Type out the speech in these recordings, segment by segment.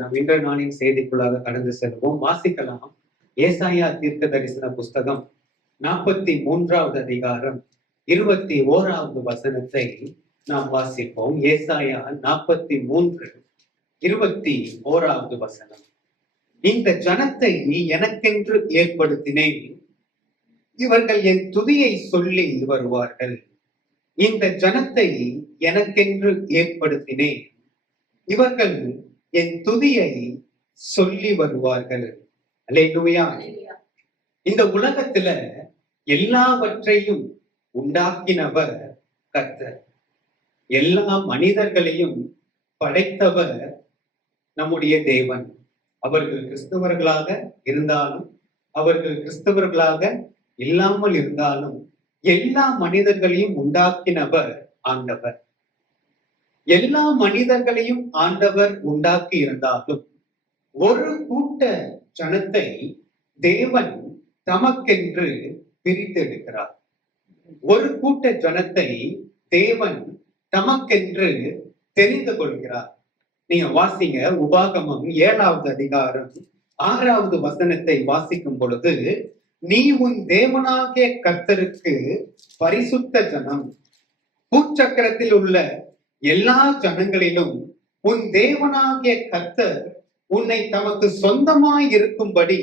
நாம் இன்ற நாளின் செய்திக்குள்ளாக கடந்து செல்வோம். வாசிக்கலாம். ஏசாயா தீர்க்க தரிசன புஸ்தகம் 43வது அதிகாரம் 21வது வசனத்தை நாம் வாசிப்போம். ஏசாயா 43:21வது வசனம். இந்த ஜனத்தை எனக்கென்று ஏற்படுத்தினேன், இவர்கள் என் துதியை சொல்லி வருவார்கள். இந்த ஜனத்தை எனக்கென்று ஏற்படுத்தினேன், இவர்கள் என் துதியை சொல்லி வருவார்கள். அல்லேலூயா. இந்த உலகத்துல எல்லாவற்றையும் உண்டாக்கினவர் கர்த்தர். எல்லா மனிதர்களையும் படைத்தவர் நம்முடைய தேவன். அவர்கள் கிறிஸ்தவர்களாக இருந்தாலும், அவர்கள் கிறிஸ்தவர்களாக இல்லாமல் இருந்தாலும், எல்லா மனிதர்களையும் உண்டாக்கினவர் ஆண்டவர். எல்லா மனிதர்களையும் ஆண்டவர் உண்டாக்கி இருந்தாலும் ஒரு கூட்ட ஜனத்தை தேவன் தமக்கென்று பிரித்தெடுக்கிறார். ஒரு கூட்ட ஜனத்தை தேவன் தமக்கென்று தெரிந்து கொள்கிறார். நீங்க வாசிங்க, உபாகமம் 7வது அதிகாரம் 6வது வசனத்தை வாசிக்கும் பொழுது, நீ உன் தேவனாகிய கர்த்தருக்கு பரிசுத்த ஜனம், பூச்சக்கரத்தில் உள்ள எல்லா ஜனங்களிலும் உன் தேவனாகிய கர்த்தர் உன்னை தமக்கு சொந்தமாய் இருக்கும்படி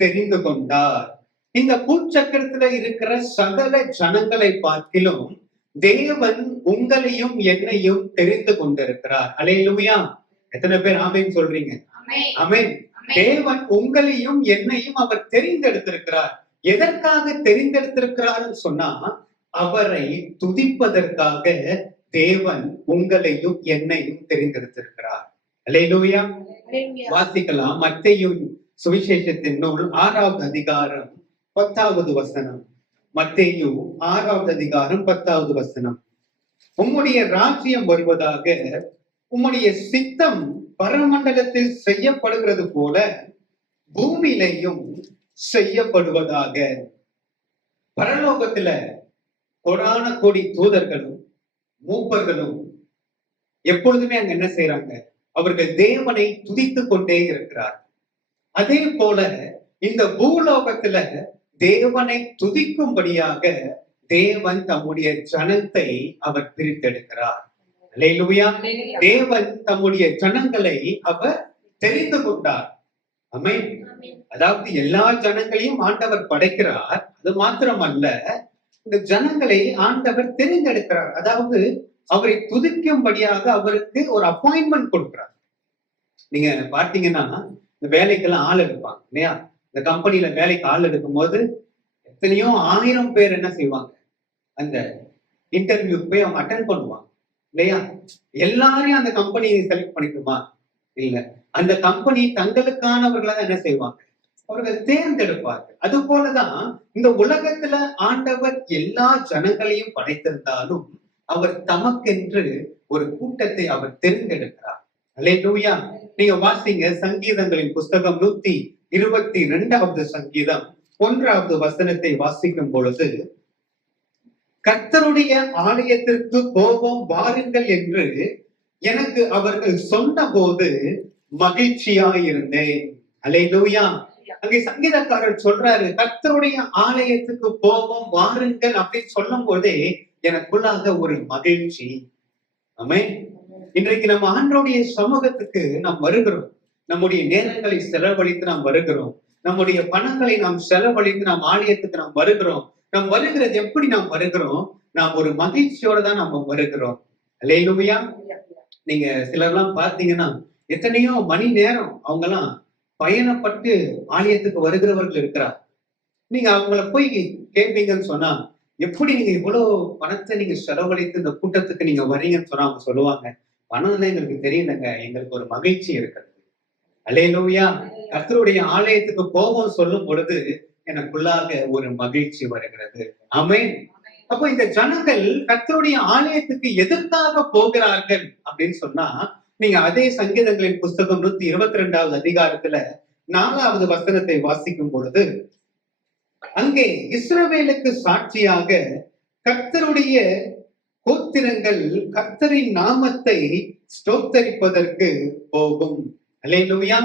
தெரிந்து கொண்டார். இந்த பூச்சக்கரத்துல இருக்கிற சகல ஜனங்களை பார்க்கிலும் தேவன் உங்களையும் என்னையும் தெரிந்து கொண்டிருக்கிறார். அல்லேலூயா. எத்தனை பேர் ஆமென் சொல்றீங்க? ஆமென். தேவன் உங்களையும் என்னையும் அவர் தெரிந்தெடுத்திருக்கிறார். எதற்காக தெரிந்தெடுத்திருக்கிறார் சொன்னா, அவரை துதிப்பதற்காக தேவன் உங்களையும் என்னையும் தெரிந்தெடுத்திருக்கிறார். அல்லேலூயா. வாசிக்கலாம். மத்தேயு சுவிசேஷத்தின் நூல் 6வது அதிகாரம் 10வது வசனம். மத்தேயு 6வது அதிகாரம் 10வது வசனம். உம்முடைய ராஜ்யம் வருவதாக, உம்முடைய சித்தம் பரமண்டலத்தில் செய்யப்படுகிறது போல பூமியிலையும் செய்யப்படுவதாக. பரலோகத்துல கோடான கோடி தூதர்களும் மூப்பர்களும் எப்பொழுதுமே அங்க என்ன செய்யறாங்க? அவர்கள் தேவனை துதித்துக் கொண்டே இருக்கிறார். அதே போல இந்த பூலோகத்துல தேவனை துதிக்கும்படியாக தேவன் தம்முடைய ஜனத்தை அவர் பிரித்தெடுக்கிறார். அல்லேலூயா. தேவன் தம்முடைய ஜனங்களை அவர் தெரிந்து கொண்டார். ஆமென். அதாவது எல்லா ஜனங்களையும் ஆண்டவர் படைக்கிறார். அது மாத்திரமல்ல, இந்த ஜனங்களை ஆண்டவர் தெரிந்தெடுக்கிறார். அதாவது அவரை துதிக்கும்படியாக அவருக்கு ஒரு அப்பாயின்மெண்ட் கொடுக்கிறார். நீங்க பார்த்தீங்கன்னா, இந்த வேலைக்கெல்லாம் ஆள் எடுப்பாங்க இல்லையா? இந்த கம்பெனில வேலைக்கு ஆள் எடுக்கும் போது எத்தனையோ 1000 பேர் என்ன செய்வாங்க? அந்த இன்டர்வியூக்கு போய் அவங்க அட்டென்ட் பண்ணுவாங்க இல்லையா? எல்லாரையும் அந்த கம்பெனி செலக்ட் பண்ணிக்குமா? இல்ல. அந்த கம்பெனி தங்களுக்கானவர்களை தான் என்ன செய்வாங்க? அவர்கள் தேர்ந்தெடுப்பார்கள். அது போலதான் இந்த உலகத்துல ஆண்டவர் எல்லா ஜனங்களையும் படைத்திருந்தாலும் அவர் தமக்கென்று ஒரு கூட்டத்தை அவர் தேர்ந்தெடுக்கிறார். அல்லேலூயா. நீங்க வாசிங்க, சங்கீதங்களின் புஸ்தகம் 122வது சங்கீதம் 1வது வசனத்தை வாசிக்கும் பொழுது, கர்த்தருடைய ஆலயத்திற்கு கோபம் வாருங்கள் என்று எனக்கு அவர்கள் சொன்ன போது மகிழ்ச்சியாயிருந்தேன். அல்லேலூயா. அங்கே சங்கீதக்காரர் சொல்றாரு, கர்த்தருடைய ஆலயத்துக்கு கோபம் வாருங்கள் அப்படின்னு சொல்லும் போதே எனக்குள்ளாக ஒரு மகிழ்ச்சி. ஆமென். இன்றைக்கு நம்ம ஆண்டவருடைய சமூகத்துக்கு நாம் வருகிறோம். நம்முடைய நேரங்களை செலவழித்து நாம் வருகிறோம். நம்முடைய பணங்களை நாம் செலவழித்து நாம் ஆலயத்துக்கு நாம் வருகிறோம். நாம் வருகிறது எப்படி? நாம் வருகிறோம், நாம் ஒரு மகிழ்ச்சியோட தான் நம்ம வருகிறோம். அல்லேலூயா. நீங்க சிலர்லாம் பார்த்தீங்கன்னா எத்தனையோ மணி நேரம் அவங்கெல்லாம் பயணப்பட்டு ஆலயத்துக்கு வருகிறவர்கள் இருக்கிறார். நீங்க அவங்கள போய் கேட்பீங்கன்னு சொன்னா, எப்படி நீங்க இவ்வளவு பணத்தை நீங்க செலவழித்து இந்த கூட்டத்துக்கு நீங்க வர்றீங்கன்னு சொன்னா அவங்க சொல்லுவாங்க, பணம் எங்களுக்கு தெரியலங்க, எங்களுக்கு ஒரு மகிழ்ச்சி இருக்கிறது. அல்லேலூயா. கர்த்தருடைய ஆலயத்துக்கு போவோம் சொல்லும் பொழுது எனக்குள்ளாக ஒரு மகிழ்ச்சி வருகிறது. ஆமென். அப்போ இந்த ஜனங்கள் கர்த்தருடைய ஆலயத்துக்கு எதற்காக போகிறார்கள் அப்படின்னு சொன்னா, நீங்க அதே சங்கீதங்களின் புஸ்தகம் 122வது அதிகாரத்துல 4வது வசனத்தை வாசிக்கும் பொழுது, அங்கே இஸ்ரவேலுக்கு சாட்சியாக கர்த்தருடைய கோத்திரங்கள் கர்த்தரின் நாமத்தை ஸ்தோத்தரிப்பதற்கு போகும். அல்லேலூயா.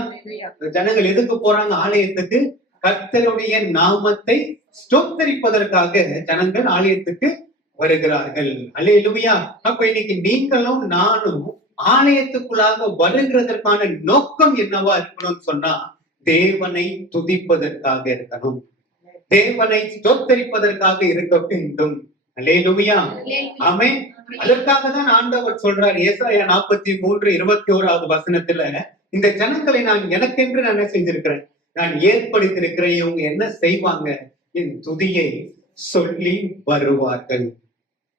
ஜனங்கள் எதுக்கு போறாங்க ஆலயத்துக்கு? கர்த்தருடைய நாமத்தை ஸ்தோத்தரிப்பதற்காக ஜனங்கள் ஆலயத்துக்கு வருகிறார்கள். அல்லேலூயா. அப்ப இன்னைக்கு நீங்களும் நானும் ஆலயத்துக்குள்ளாக வருகிறதற்கான நோக்கம் என்னவா இருக்கணும்னு சொன்னா, தேவனை துதிப்பதற்காக இருக்கணும், தேவனை ஸ்தோத்தரிப்பதற்காக இருக்க வேண்டும். அல்லேலூயா. ஆமென். அதற்காக தான் ஆண்டவர் சொல்றார் ஏசாயா 43:21 வசனத்துல, இந்த ஜனங்களை நான் எனக்கென்று நான் என்ன செஞ்சிருக்கிறேன், நான் ஏற்படுத்தியிருக்கிறேன். இவங்க என்ன செய்வாங்க? என் துதியை சொல்லி வருவார்கள்.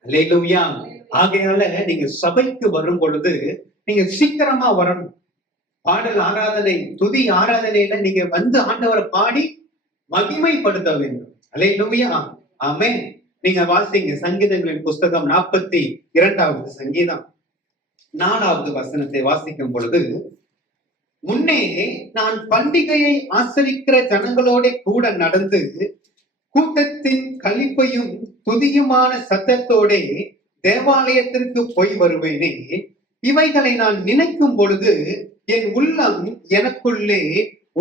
அல்லேலூயா. ஆகையால நீங்க சபைக்கு வரும் பொழுது நீங்க சீக்கிரமா வரணும். பாடல் ஆராதனை, துதி ஆராதனையில நீங்க வந்து ஆண்டவரை பாடி மகிமைப்படுத்த வேண்டும். அல்லேலூயா. ஆமென். நீங்க வாசிங்க சங்கீதங்களின் புஸ்தகம் 42வது சங்கீதம் 4வது வசனத்தை வாசிக்கும் பொழுது, முன்னே நான் பண்டிகையை ஆசரிக்கிற ஜனங்களோட கூட நடந்து கூட்டத்தின் களிப்பையும் துதியுமான சத்தத்தோட தேவாலயத்திற்கு போய் வருவேனே, இவைகளை நான் நினைக்கும் பொழுது என் உள்ளம் எனக்குள்ளே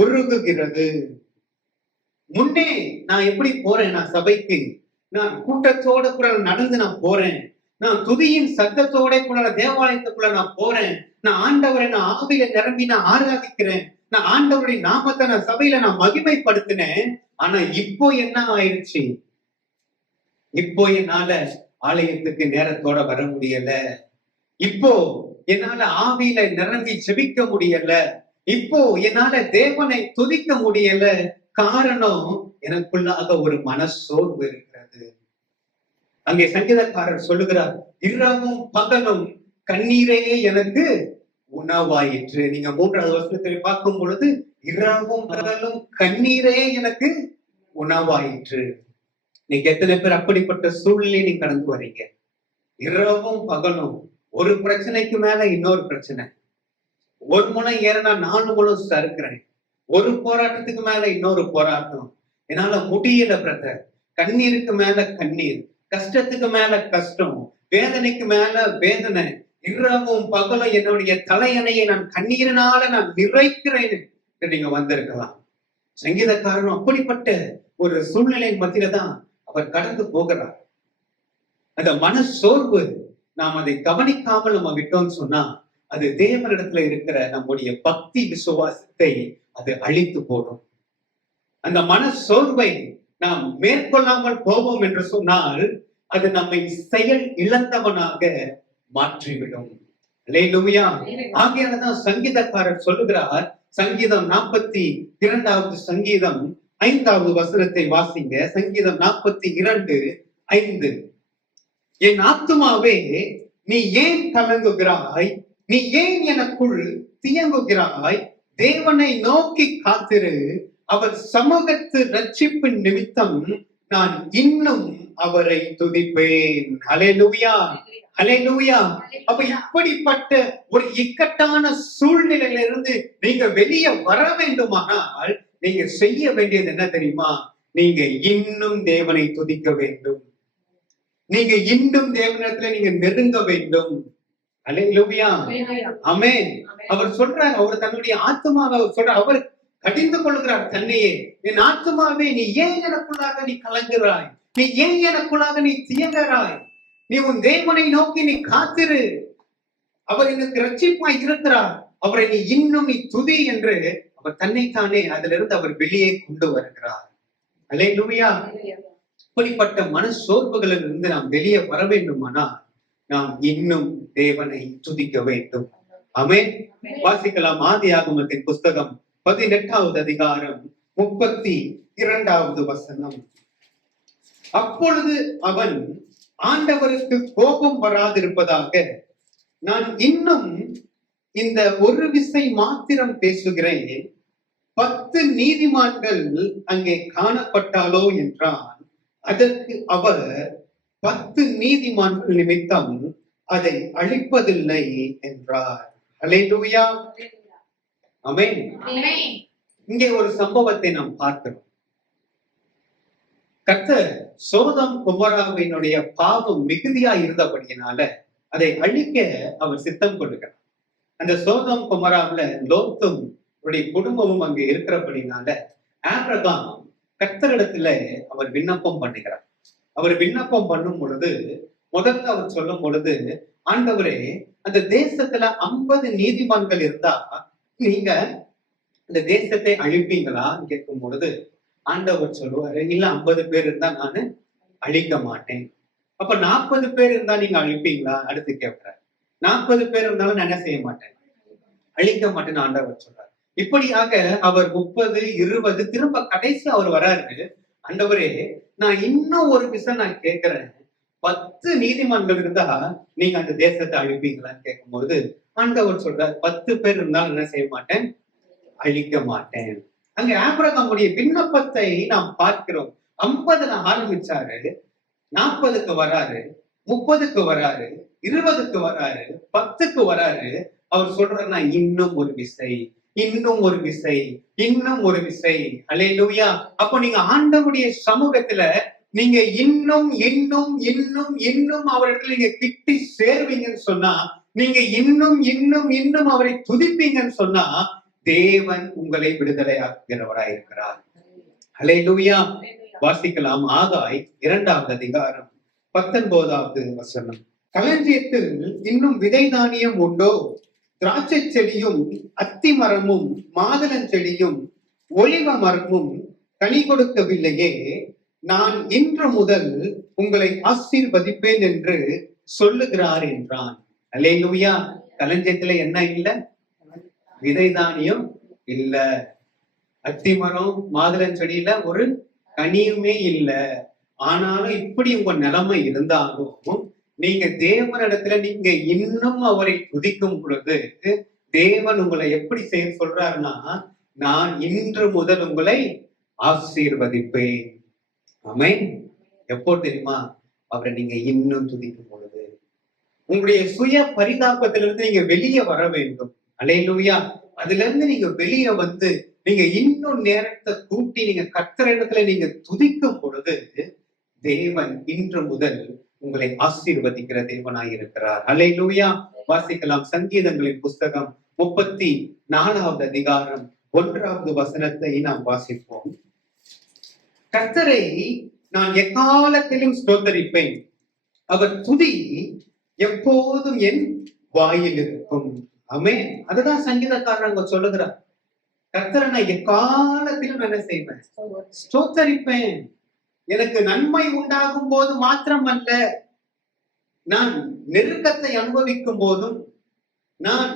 உருகுகிறது. முன்னே நான் எப்படி போறேன்? நான் சபைக்கு நான் கூட்டத்தோட கூட நடந்து நான் போறேன், நான் துதியின் சத்தத்தோட கூட தேவாலயத்துக்குள்ள நான் போறேன், நான் ஆண்டவரை நான் ஆவியில நிரம்பி நான் ஆராதிக்கிறேன், நான் ஆண்டவருடைய நாமத்தை நான் சபையில நான் மகிமைப்படுத்தினேன். ஆனா இப்போ என்ன ஆயிடுச்சு? இப்போ என்னால ஆலயத்துக்கு நேரத்தோட வர முடியல, இப்போ என்னால ஆவியில நிரம்பி ஜெபிக்க முடியல, இப்போ என்னால தேவனை துதிக்க முடியல. காரணம், எனக்குள்ளாக ஒரு மனசோர்வு இருக்கிறது. அங்கே சங்கீதக்காரர் சொல்லுகிறார், இரவும் பகலும் கண்ணீரே எனக்கு உணவாயிற்று. நீங்க 3வது வசனத்தில் பார்க்கும் பொழுது, இரவும் பகலும் கண்ணீரே எனக்கு உணவாயிற்று. நீங்க எத்தனை பேர் அப்படிப்பட்ட சூழ்நிலையை நீங்க கடந்து வரீங்க? இரவும் பகலும் ஒரு பிரச்சனைக்கு மேல இன்னொரு பிரச்சனை, ஒரு முனை ஏறினா 4 முழம் சறுக்கிறேன், ஒரு போராட்டத்துக்கு மேல இன்னொரு போராட்டம், என்னால முடியல பிரதர். கண்ணீருக்கு மேல கண்ணீர், கஷ்டத்துக்கு மேல கஷ்டம், வேதனைக்கு மேல வேதனை, இரவும் பகலும் என்னுடைய தலையணையை நான் கண்ணீரினால நான் நிறைக்கிறேன். நீங்க வந்திருக்கலாம். சங்கீதக்காரனும் அப்படிப்பட்ட ஒரு சூழ்நிலை மத்தியில தான் அவர் கடந்து போகிறார். அந்த மன சோர்வு, நாம் அதை கவனிக்காமல் நம்ம விட்டோம்னு சொன்னா, அது தேவனிடத்துல இருக்கிற நம்முடைய பக்தி விசுவாசத்தை அது அழித்து போடும். அந்த மன சோர்வை நாம் மேற்கொள்ளாமல் போவோம் என்று சொன்னால், அது நம்மை செயல் இழந்தவனாக மாற்றிவிடும். அல்லேலூயா. ஆகையாலதான் சங்கீதக்காரர் சொல்லுகிறார், சங்கீதம் 42வது சங்கீதம் 5வது வசனத்தை வாசிங்க. சங்கீதம் 42:5. என் ஆத்துமாவே நீ ஏன் கலங்குகிறாய்? நீ ஏன் எனக்குள் தியங்குகிறாய்? தேவனை நோக்கி காத்திரு, அவர் சமூகத்து ரட்சிப்பு நிமித்தம் நான் இன்னும் அவரை துதிப்பேன். அல்லேலூயா. அல்லேலூயா. அப்ப இப்படிப்பட்ட ஒரு இக்கட்டான சூழ்நிலையில இருந்து நீங்க வெளியே வர வேண்டுமானால் நீங்க செய்ய வேண்டியது என்ன தெரியுமா? நீங்க இன்னும் தேவனை துதிக்க வேண்டும். நீங்க இன்னும் தேவனிடத்துல நீங்க நெருங்க வேண்டும். அல்லேலூயா. ஆமென். அவர் சொல்றார், அவர் தன்னுடைய ஆத்மாவை சொல்ற, அவர் கடிந்து கொள்கிறார் தன்னையே. என் ஆத்மாவே நீ ஏன் எனக்குள்ளாக நீ கலங்குகிறாய்? நீ ஏன் எனக்குள்ளாக நீ தியங்குகிறாய்? நீ உன் தேவனை நோக்கி நீ காத்திரு, அவர் எனக்கு ரட்சிப்பாய் இருக்கிறார், அவரை நீ இன்னும் நீ துதி என்று அவர் தன்னைத்தானே அதிலிருந்து அவர் வெளியே கொண்டு வருகிறார். அல்லேலூயா. இப்படிப்பட்ட மன சோர்வுகளில் இருந்து நாம் வெளியே வர வேண்டுமானால் நாம் இன்னும் தேவனை துதிக்க வேண்டும். ஆமென். வாசிக்கலாம் ஆதியாகமத்தின் புஸ்தகம் 18வது அதிகாரம் 32வது வசனம். அப்பொழுது அவன், ஆண்டவருக்கு கோபம் வராதிருப்பதாக நான் இன்னும் இந்த ஒரு விசை மாத்திரம் பேசுகிறேன், 10 நீதிமான்கள் அங்கே காணப்பட்டாலோ என்றான். அதற்கு அவர், 10 நீதிமான்கள் நிமித்தம் அதை அழிப்பதில்லை என்றார். அல்லேலூயா. ஆமென். இங்கே ஒரு சம்பவத்தை நாம் பார்க்கிறோம். கர்த்தர் சோதம் குமராவினுடைய பாவம் மிகுதியா இருந்தபடியினால அதை அழிக்க அவர் சித்தம் கொள்ளுகிறார். அந்த சோதம் குமராவுல லோத்தும் குடும்பமும் அங்கு இருக்கிறபடினால ஆபிரகாம் கர்த்தரிடத்துல அவர் விண்ணப்பம் பண்ணுகிறார். அவர் விண்ணப்பம் பண்ணும் பொழுது முதல்ல அவர் சொல்லும் பொழுது, ஆண்டவரே, அந்த தேசத்துல 50 நீதிமான்கள் இருந்தா நீங்க அந்த தேசத்தை அழிப்பீங்களா கேட்கும் பொழுது ஆண்டவர் சொல்லுவாரு, இல்ல 50 பேர் இருந்தா நானு அழிக்க மாட்டேன். அப்ப 40 பேர் இருந்தா நீங்க அழிப்பீங்களா? அடுத்து கேட்கிறார். 40 பேர் இருந்தாலும் நான் என்ன செய்ய மாட்டேன், அழிக்க மாட்டேன்னு ஆண்டவர் சொல்றாரு. இப்படியாக அவர் 30, 20 திரும்ப கடைசி அவர் வராரு. ஆண்டவரே, நான் இன்னும் ஒரு விஷயம் நான் கேட்கிறேன், 10 நீதிமான்கள் இருந்தா நீங்க அந்த தேசத்தை அழிப்பீங்களான்னு கேட்கும்போது ஆண்டவர் சொல்றார், 10 பேர் இருந்தாலும் என்ன செய்ய மாட்டேன், அழிக்க மாட்டேன். அங்க ஆபிரகாமுடைய விண்ணப்பத்தை நாம் பார்க்கிறோம். 50ல ஆரம்பிச்சாரு, 40க்கு வராரு, 30க்கு வராரு, 20க்கு வராரு, 10க்கு வராரு. அவர் சொல்றாரு, நான் இன்னும் ஒரு விசை, இன்னும் ஒரு விசை, இன்னும் ஒரு விசை. அல்லேலூயா. அப்ப நீங்க ஆண்டவருடைய சமூகத்துல நீங்க இன்னும் இன்னும் இன்னும் இன்னும் அவரிடத்துல நீங்க கிட்டி சேர்வீங்கன்னு சொன்னா, நீங்க இன்னும் இன்னும் இன்னும் அவரை துதிப்பீங்கன்னு சொன்னா, தேவன் உங்களை விடுதலை ஆக்குகிறவராய் இருக்கிறார். அல்லேலூயா. வாசிக்கலாம். ஆகாய் 2வது அதிகாரம் 19வது வசனம். களஞ்சியத்தில் இன்னும் விதை தானியம் உண்டோ? திராட்சை செடியும் அத்தி மரமும் மாதுளஞ்செடியும் ஒலிவ மரமும் கனி கொடுக்கவில்லையே? நான் இன்று முதல் உங்களை ஆசீர்வதிப்பேன் என்று சொல்லுகிறார் என்றான். அல்லேலூயா. களஞ்சியத்துல என்ன இல்ல? விதை தானியம் இல்ல, அத்திமரம் மாதுளஞ்செடியில ஒரு கனியுமே இல்ல. ஆனாலும் இப்படி உங்க நிலைமை இருந்தாலும் நீங்க தேவனிடத்துல நீங்க இன்னும் அவரை துதிக்கும் பொழுது தேவன் உங்களை எப்படி செய்ய சொல்றாருன்னா, நான் இன்று முதல் உங்களை ஆசீர்வதிப்பேன். ஆமென். எப்போ தெரியுமா? அவரை நீங்க இன்னும் துதிக்கும் பொழுது. உங்களுடைய சுய பரிதாபத்திலிருந்து நீங்க வெளியே வர வேண்டும். அல்லேலூயா. அதுல இருந்து நீங்க வெளியே வந்து நீங்க இன்னும் நேரத்தை கூட்டி நீங்க கர்த்தரிடத்துல நீங்க துதிக்கும் பொழுது தேவன் இன்று முதல் உங்களை ஆசீர்வதிக்கிற தேவனாய் இருக்கிறார். அல்லேலூயா. வாசிக்கலாம். சங்கீதங்களின் புஸ்தகம் 34வது அதிகாரம் 1வது வசனத்தை நாம் வாசிப்போம். கர்த்தரை நான் எக்காலத்திலும் ஸ்தோத்தரிப்பேன், அவர் துதி எப்போதும் என் வாயில் இருக்கும். ஆமென். அதுதான் சங்கீதக்காரங்க சொல்லுகிறார். கர்த்தரை நான் எக்காலத்திலும் என்ன செய்வேன், ஸ்தோத்தரிப்பேன். எனக்கு நன்மை உண்டாகும் போது மாத்திரம் அல்ல, நான் நெருக்கத்தை அனுபவிக்கும் போதும், நான்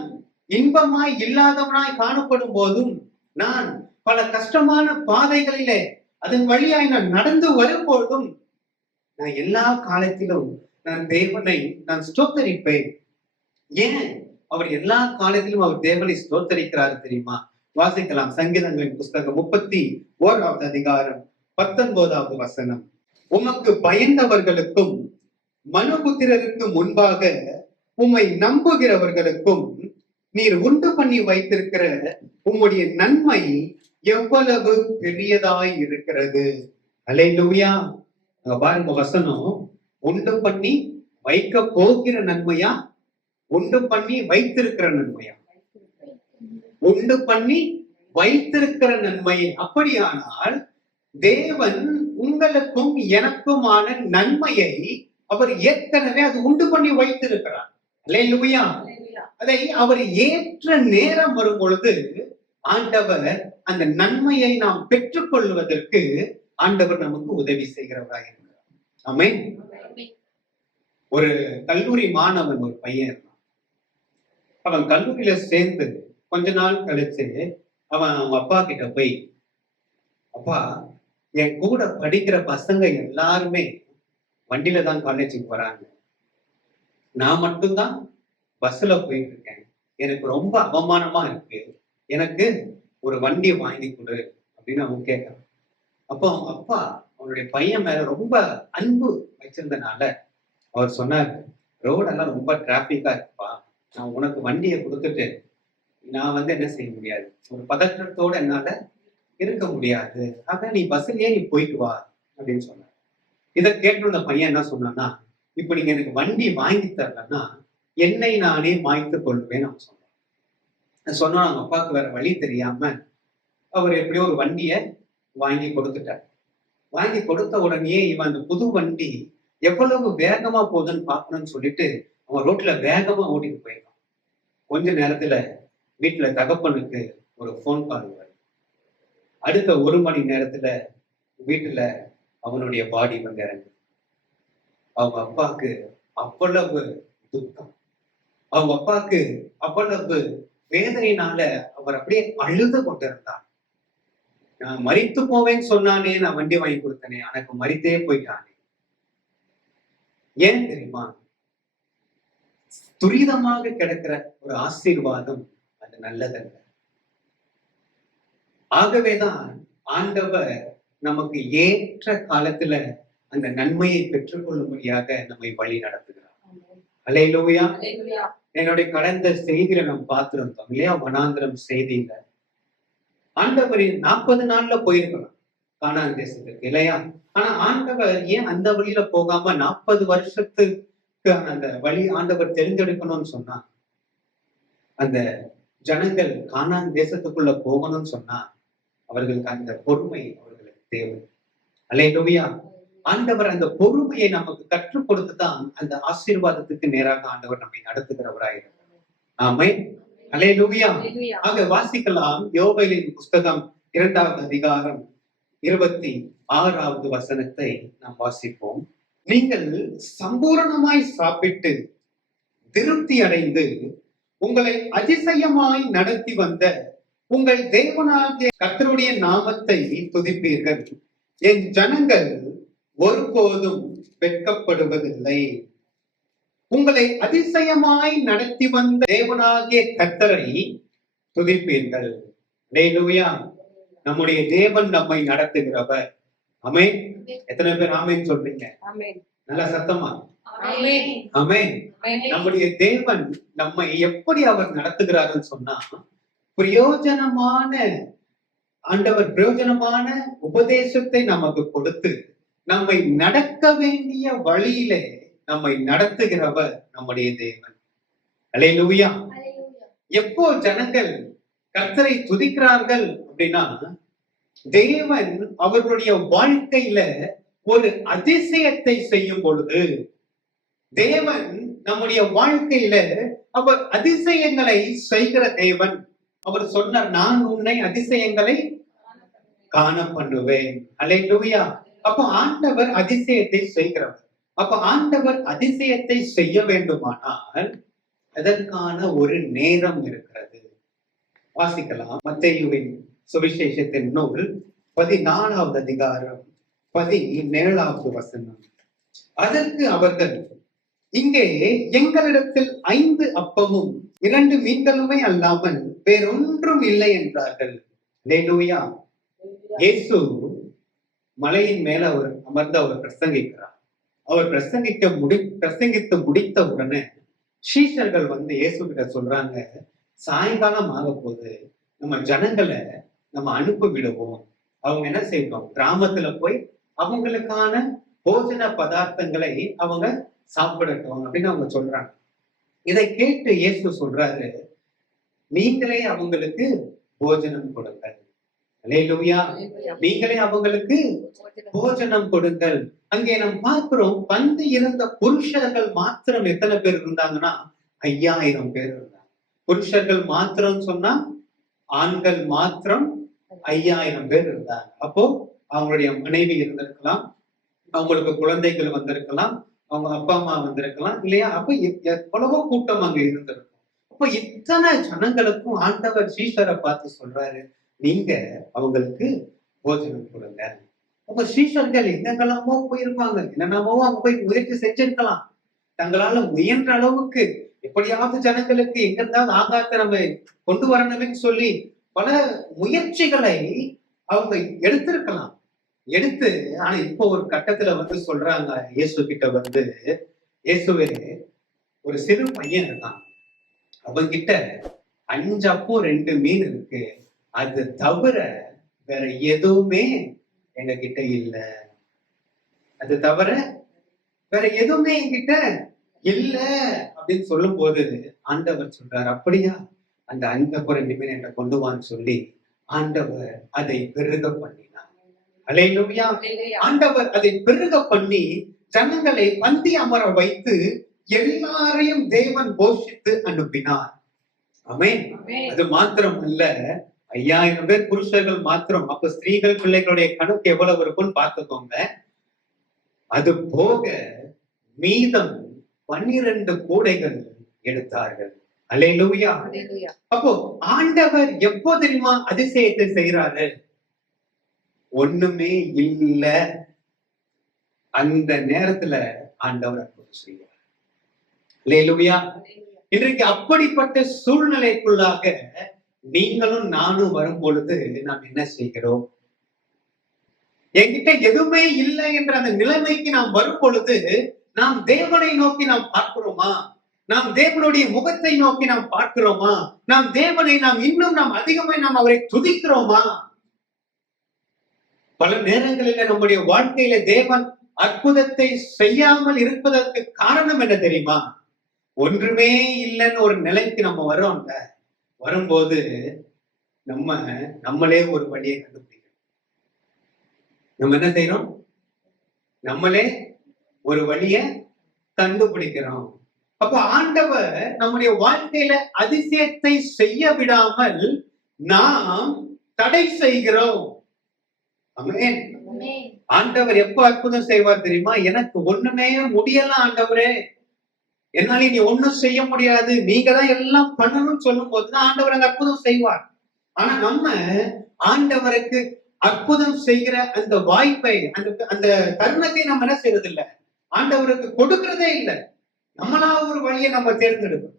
இன்பமாய் இல்லாதவனாய் காணப்படும் போதும், நான் பல கஷ்டமான பாதைகளிலே அதன் வழியாய் நான் நடந்து வரும்போதும், நான் எல்லா காலத்திலும் நான் தேவனை நான் ஸ்தோத்தரிப்பேன். ஏன் அவர் எல்லா காலத்திலும் அவர் தேவனை ஸ்தோத்தரிக்கிறார் தெரியுமா? வாசிக்கலாம். சங்கீதங்களின் புஸ்தகம் 31வது அதிகாரம் 19வது வசனம். உமக்கு பயந்தவர்களுக்கும் மனுபுத்திரருக்கு முன்பாக உம்மை நம்புகிறவர்களுக்கும் நீர் உண்டு பண்ணி வைத்திருக்கிற உம்முடைய நன்மை எவ்வளவு பெரியதாய் இருக்கிறது. அல்லேலூயா. பாருங்க வசனம், உண்டு பண்ணி வைக்க போகிற நன்மையா, உண்டு பண்ணி வைத்திருக்கிற நன்மையா? உண்டு பண்ணி வைத்திருக்கிற நன்மை. அப்படியானால் தேவன் உங்களுக்கும் எனக்குமான நன்மையை அவர் ஏற்கனவே அது உண்டு பண்ணி வைத்திருக்கிறார். அல்லேலூயா. அதை அவர் ஏற்ற நேரம் வரும் பொழுது ஆண்டவர் அந்த நன்மையை நாம் பெற்றுக் கொள்வதற்கு ஆண்டவர் நமக்கு உதவி செய்கிறவராக இருக்கிறார். ஆமென். ஒரு கல்லூரி மாணவன், ஒரு பையன் இருந்தான். அவன் கல்லூரியில சேர்ந்து கொஞ்ச நாள் கழிச்சு அவன் அவங்க அப்பா கிட்ட போய், அப்பா, என் கூட படிக்கிற பசங்க எல்லாருமே வண்டியில தான் காலேஜுக்கு வராங்க, நான் மட்டும்தான் பஸ்ல போயிட்டு இருக்கேன், எனக்கு ரொம்ப அவமானமா இருக்கு, எனக்கு ஒரு வண்டியை வாங்கி கொடு அப்படின்னு அவன் கேட்கறான். அப்போ அவங்க அப்பா அவனுடைய பையன் மேல ரொம்ப அன்பு வச்சிருந்தனால அவர் சொன்னார், ரோடெல்லாம் ரொம்ப டிராபிக்கா இருக்குப்பா, நான் உனக்கு வண்டியை கொடுத்துட்டு நான் என்ன செய்ய முடியாது, ஒரு பதற்றத்தோட என்னால இருக்க முடியாது, ஆக நீ பஸ்லயே நீ போயிட்டு வா அப்படின்னு சொன்னார். இதை கேட்டு அந்த பையன் என்ன சொன்னான்னா, இப்ப நீங்க எனக்கு வண்டி வாங்கி தரலன்னா என்னை நானே மாய்த்துக் கொள்வேன்னு அவன் சொன்னான். சொன்னா அவங்க அப்பாவுக்கு வேற வழி தெரியாம அவர் எப்படியோ ஒரு வண்டிய வாங்கி கொடுத்துட்டார். வாங்கி கொடுத்த உடனே இவன் அந்த புது வண்டி எவ்வளவு வேகமா போகுதுன்னு பார்க்கணும்னு சொல்லிட்டு அவன் ரோட்ல வேகமா ஓட்டிட்டு போயிருக்கான். கொஞ்ச நேரத்துல வீட்டுல தகப்பனுக்கு ஒரு போன் கால் வருது. அடுத்த 1 மணி நேரத்துல வீட்டுல அவனுடைய பாடி வந்து இறங்கு. அவங்க அப்பாவுக்கு அவ்வளவு துக்கம், அவங்க அப்பாவுக்கு அவ்வளவு வேதனையினால அவர் அப்படியே அழுது கொண்டிருந்தார். நான் மரித்து போவேன்னு சொன்னானே, நான் வண்டி வாங்கி கொடுத்தனே, எனக்கு மரித்தே போயிட்டானே. ஏன் தெரியுமா? துரிதமாக கிடைக்கிற ஒரு ஆசீர்வாதம் அது நல்லதல்ல. ஆகவேதான் ஆண்டவர் நமக்கு ஏற்ற காலத்துல அந்த நன்மையை பெற்றுக்கொள்ளும்படியாக நம்மை வழி நடத்துகிறார். அல்லேலூயா. என்னுடைய கடந்த செய்தியில நம்ம பார்த்திருந்தோம் இல்லையா, வனாந்திரம் செய்தியில ஆண்டவரின் 40 நாள்ல போயிருக்கலாம் கானான் தேசத்துக்கு இல்லையா. ஆனா ஆண்டவர் ஏன் அந்த வழியில போகாம 40 வருஷத்துக்கு அந்த வழி ஆண்டவர் தெரிந்தெடுக்கணும்னு சொன்னா, அந்த ஜனங்கள் கானான் தேசத்துக்குள்ள போகணும்னு சொன்னா அவர்களுக்கு அந்த பொறுமை அவர்களுக்கு தேவை. அல்லேலூயா. ஆண்டவர் அந்த பொறுமையை நமக்கு கற்றுக் கொடுத்துதான் அந்த ஆசீர்வாதத்துக்கு நேராக ஆண்டவர் நம்மை நடத்துகிறவராயிருக்கிறார். ஆமென். அல்லேலூயா. ஆக வாசிக்கலாம், யோவேலின் புஸ்தகம் 2ஆம் அதிகாரம் 26வது வசனத்தை நாம் வாசிப்போம். நீங்கள் சம்பூரணமாய் சாப்பிட்டு திருப்தி அடைந்து உங்களை அதிசயமாய் நடத்தி வந்த உங்கள் தேவனாகிய கர்த்தருடைய நாமத்தை துதிப்பீர்கள். என் ஜனங்கள் ஒருபோதும் வெட்கப்படுவதில்லை. உங்களை அதிசயமாய் நடத்தி வந்த தேவனாகிய கர்த்தரை துதிப்பீர்கள். அல்லேலூயா. நம்முடைய தேவன் நம்மை நடத்துகிறவர். ஆமென். எத்தனை பேர் ஆமென் சொல்றீங்க? நல்லா சத்தமா ஆமென். நம்முடைய தேவன் நம்மை எப்படி அவர் நடத்துகிறாருன்னு சொன்னா, பிரயோஜனமான ஆண்டவர் பிரயோஜனமான உபதேசத்தை நமக்கு கொடுத்து நம்மை நடக்க வேண்டிய வழியிலே நம்மை நடத்துகிறவர் நம்முடைய தேவன். அல்லேலூயா. எப்போ ஜனங்கள் கர்த்தரை துதிக்கிறார்கள் அப்படின்னா, தேவன் அவர்களுடைய வாழ்க்கையில ஒரு அதிசயத்தை செய்யும் பொழுது, தேவன் நம்முடைய வாழ்க்கையில அவர் அதிசயங்களை செய்கிற தேவன். அவர் சொன்னார், நான் உன்னை அதிசயங்களை காண பண்ணுவேன். அல்லேலூயா. அப்போ ஆண்டவர் அதிசயத்தை செய்கிறவர். அப்ப ஆண்டவர் அதிசயத்தை செய்ய வேண்டுமானால் அதற்கான ஒரு நேரம் இருக்கிறது. வாசிக்கலாம், மத்தேயுவின் சுவிசேஷத்தின் நூல் 14வது அதிகாரம் 17வது வசனம். அதற்கு அவர்கள், இங்கே எங்களிடத்தில் 5 அப்பமும் 2 மீன்களுமே அல்லாமல் வேறொன்றும் இல்லை என்றார்கள். அல்லேலூயா. இயேசு மலையின் மேல அவர் அமர்ந்து அவர் பிரசங்கிக்கிறார். அவர் பிரசங்கித்து முடித்த உடனே சீஷர்கள் வந்து இயேசு கிட்ட சொல்றாங்க, சாயங்காலம் ஆக போது நம்ம ஜனங்களை நம்ம அனுப்பி விடுவோம். அவங்க என்ன செய்யணும், கிராமத்துல போய் அவங்களுக்கான போஜன பதார்த்தங்களை அவங்க சாப்பிடட்டும் அப்படின்னு அவங்க சொல்றாங்க. இதை கேட்டு இயேசு சொல்றாரு, நீங்களே அவங்களுக்கு போஜனம் கொடுங்கள். அல்லேலூயா. நீங்களே அவங்களுக்கு போஜனம் கொடுங்கள். அங்கே நாம் பார்க்கிறோம், வந்து இருந்த புருஷர்கள் மாத்திரம் எத்தனை பேர் இருந்தாங்கன்னா 5000 பேர் இருந்தாங்க. புருஷர்கள் மாத்திரம் சொன்னா ஆண்கள் மாத்திரம் 5000 பேர் இருந்தாங்க. அப்போ அவங்களுடைய மனைவி இருந்திருக்கலாம், அவங்களுக்கு குழந்தைகள் வந்திருக்கலாம், அவங்க அப்பா அம்மா வந்திருக்கலாம் இல்லையா. அப்ப எவ்வளவோ கூட்டம் அங்க இருந்திருக்கும். அப்ப இத்தனை ஜனங்களுக்கும் ஆண்டவர் சீஷரை பார்த்து சொல்றாரு, நீங்க அவங்களுக்கு போஜனம் கொடுங்க. அப்ப சீஷர்கள் எங்கெல்லாமோ போயிருப்பாங்க, என்னென்னமோ அவங்க போய் முயற்சி செஞ்சிருக்கலாம். தங்களால முயன்ற அளவுக்கு எப்படியாவது ஜனங்களுக்கு எங்க இருந்தாவது ஆகாரத்தை நம்ம கொண்டு வரணும்னு சொல்லி பல முயற்சிகளை அவங்க எடுத்திருக்கலாம். எடுத்து ஆனா இப்போ ஒரு கட்டத்துல வந்து சொல்றாங்க இயேசு கிட்ட வந்து, இயேசுவே, ஒரு சிறு பையன் இருக்கான், அவன்கிட்ட 5 அப்பம் 2 மீன் இருக்கு, அது தவிர வேற எதுவுமே எங்க கிட்ட இல்ல. அது தவிர வேற எதுவுமே என்கிட்ட இல்ல அப்படின்னு சொல்லும் போது ஆண்டவர் சொல்றார், அப்படியா, அந்த அந்தப்புற நிமிடம் என்னை கொண்டு வான்னு சொல்லி ஆண்டவர் அதை பெருக பண்ணினார். அல்லேலூயா. ஆண்டவர் அதை பெருக பண்ணி ஜனங்களை பந்தி அமர வைத்து எல்லாரையும் தேவன் போஷித்து அனுப்பினார். ஆமென். அது மாத்திரம் அல்ல, 5000 பேர் புருஷர்கள் மாத்திரம். அப்ப ஸ்திரீகள் பிள்ளைகளுடைய கணக்கு எவ்வளவு இருக்கும்னு பார்த்துக்கோங்க. அது போக மீதம் 12 கூடைகள் எடுத்தார்கள். அல்லேலூயா. அப்போ ஆண்டவர் எப்போ தெரியுமா அதிசயத்தை செய்யறாரு? ஒண்ணுமே இல்ல, அந்த நேரத்துல ஆண்டவர் அற்புதம் செய்வார். அல்லேலூயா. இன்றைக்கு அப்படிப்பட்ட சூழ்நிலைக்குள்ளாக நீங்களும் நானும் வரும் பொழுது நாம் என்ன செய்கிறோம்? என்கிட்ட எதுவுமே இல்லை என்ற அந்த நிலைமைக்கு நாம் வரும் பொழுது நாம் தேவனை நோக்கி நாம் பார்க்கிறோமா? நாம் தேவனுடைய முகத்தை நோக்கி நாம் பார்க்கிறோமா? நாம் தேவனை நாம் அதிகமாய் நாம் அவரை துதிக்கிறோமா? பல நேரங்களில நம்முடைய வாழ்க்கையில தேவன் அற்புதத்தை செய்யாமல் இருப்பதற்கு காரணம் என்ன தெரியுமா? ஒன்றுமே இல்லைன்னு ஒரு நிலைக்கு நம்ம வரோம்ல, வரும்போது நம்மளே ஒரு வழியை கண்டுபிடிக்கிறோம். நம்ம என்ன செய்யறோம்? நம்மளே ஒரு வழியை கண்டுபிடிக்கிறோம். அப்ப ஆண்டவர் நம்முடைய வாழ்க்கையில அதிசயத்தை செய்ய விடாமல் நாம் தடை செய்கிறோம். ஆமென். ஆண்டவர் எப்ப அற்புதம் செய்வார் தெரியுமா? எனக்கு ஒண்ணுமே முடியல ஆண்டவரே, என்னால நீ ஒண்ணும் செய்ய முடியாது, நீங்க தான் எல்லாம் பண்ணணும்னு சொல்லும் போதுதான் ஆண்டவர் அங்க அற்புதம் செய்வார். ஆனா நம்ம ஆண்டவருக்கு அற்புதம் செய்கிற அந்த வாய்ப்பை, அந்த தருணத்தை நம்ம என்ன செய்யறது இல்ல, ஆண்டவருக்கு கொடுக்கிறதே இல்லை. நம்மளா ஒரு வழியை நம்ம தேர்ந்தெடுக்கணும்.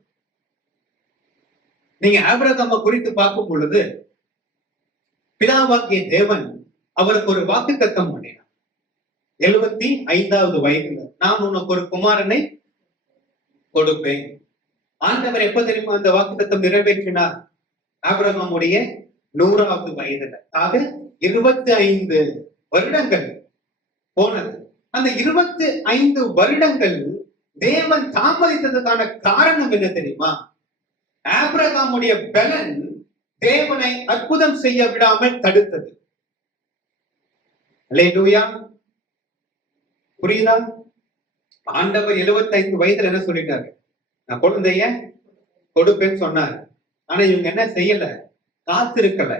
நீங்க ஆபிரகாமை குறித்து பார்க்கும் பொழுது பிதாவாகிய தேவன் அவருக்கு ஒரு வாக்குத்தத்தம் பண்ணினார். 75வது வயதுல நான் உனக்கு ஒரு குமாரனை கொடுப்பேன். ஆண்டவர் எப்ப தெரியுமா அந்த வாக்குத்தத்தம் நிறைவேற்றினார்? ஆபிரகாமுடைய 100வது வயதுல. ஆக 25 வருடங்கள் போனது. அந்த 25 வருடங்கள் தேவன் தாமதித்ததுக்கான காரணம் என்ன தெரியுமா? ஆபிரகாமுடைய பலன் தேவனை அற்புதம் செய்ய விடாமல் தடுத்தது. அல்லேலூயா. புரியுதா? ஆண்டவர் 75 வயதுல என்ன சொல்லிட்டாரு? நான் குழந்தைய கொடுப்பேன்னு சொன்னார். ஆனா இவங்க என்ன செய்யல? காத்திருக்கல.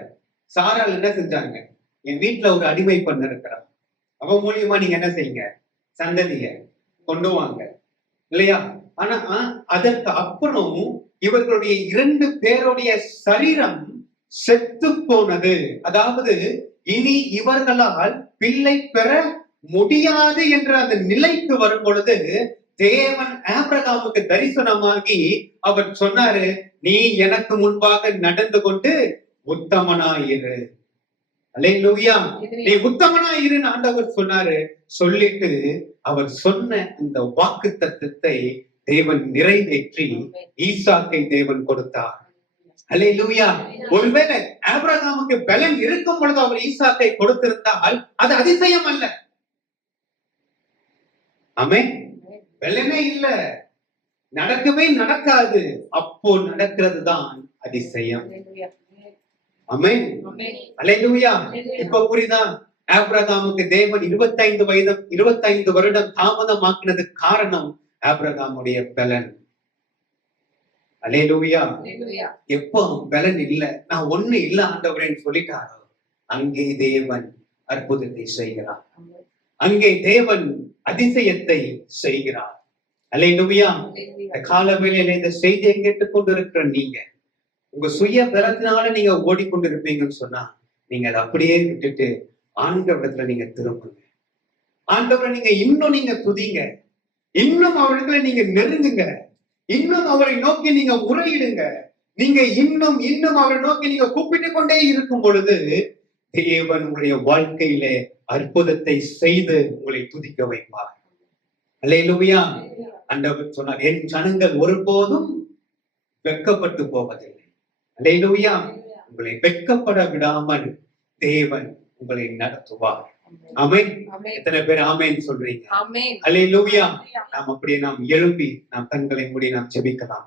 சாரால் என்ன செஞ்சாங்க? என் வீட்டுல ஒரு அடிமை பண்ண இருக்கிறான், அவன் மூலியமா நீங்க என்ன செய்யுங்க? சந்ததிய கொண்டு வாங்க, இல்லையா? ஆனா அதற்கு அப்புறம் இவர்களுடைய 2 பேருடைய சரீரம் செத்து போனது. அதாவது இனி இவர்களால் பிள்ளை பெற முடியாது என்ற அந்த நிலைக்கு வரும் பொழுது தேவன் ஆபிரகாமுக்கு தரிசனமாகி அவர் சொன்னாரு, நீ எனக்கு முன்பாக நடந்து கொண்டு உத்தமனாயிரு. அல்லேலூயா. நீ உத்தமனாயிருன்னு ஆண்டவர் சொன்னாரு. சொல்லிட்டு அவர் சொன்ன அந்த வாக்கு தத்தத்தை தேவன் நிறைவேற்றி ஈசாக்கை தேவன் கொடுத்தார். அல்லேலூயா. ஒருவேளை ஆபிரகாமுக்கு பலன் இருக்கும் பொழுது அவர் ஈசாக்கை கொடுத்திருந்தால் அது அதிசயம் அல்ல. ஆமென். பலனே இல்ல, நடக்கவே நடக்காது. அப்போ நடக்கிறது தான் அதிசயம். ஆமென். அல்லேலூயா. இப்ப புரியுதா? ஆபிரகாமுக்கு தேவன் 25 வருடம் தாமதமாக்கினது காரணம் ஆபிரகாமுடைய பலன். அல்லேலூயா. எப்போ பலன் இல்ல, நான் ஒண்ணு இல்ல ஆண்டவரேன்னு சொல்லிட்டாரோ அங்கே தேவன் அற்புதத்தை செய்கிறார். அங்கே தேவன் அதிசயத்தை செய்கிறார். அல்லேலூயா. காலவேளையில இந்த செய்தியை கேட்டுக்கொண்டிருக்கிற நீங்க உங்க சுய பலத்தினால நீங்க ஓடிக்கொண்டிருப்பீங்கன்னு சொன்னா நீங்க அதை அப்படியே விட்டுட்டு ஆண்டவரத்துல நீங்க திரும்புங்க. ஆண்டவரை நீங்க துதிங்க, இன்னும் அவரிடத்துல நீங்க நெருங்குங்க, இன்னும் அவரை நோக்கி நீங்க முறையிடுங்க. நீங்க இன்னும் அவரை நோக்கி நீங்க கூப்பிட்டு கொண்டே இருக்கும் பொழுது தேவன் உங்களுடைய வாழ்க்கையிலே அற்புதத்தை செய்து உங்களை துதிக்க வைப்பார். அல்லேலூயா. ஆண்டவர் சொன்னார், என் ஜனங்கள் ஒருபோதும் வெட்கப்பட்டு போவதில்லை. அல்லேலூயா. உங்களை வெட்கப்பட விடாமல் தேவன் உங்களை நடத்துவார். ஆமென். ஆமென். எத்தனை பேர் ஆமென் சொல்றீங்க? ஆமென். அல்லேலூயா. நாம் அப்படியே நாம் எழும்பி நாம் கண்களை மூடி நாம் ஜெபிக்கலாம்.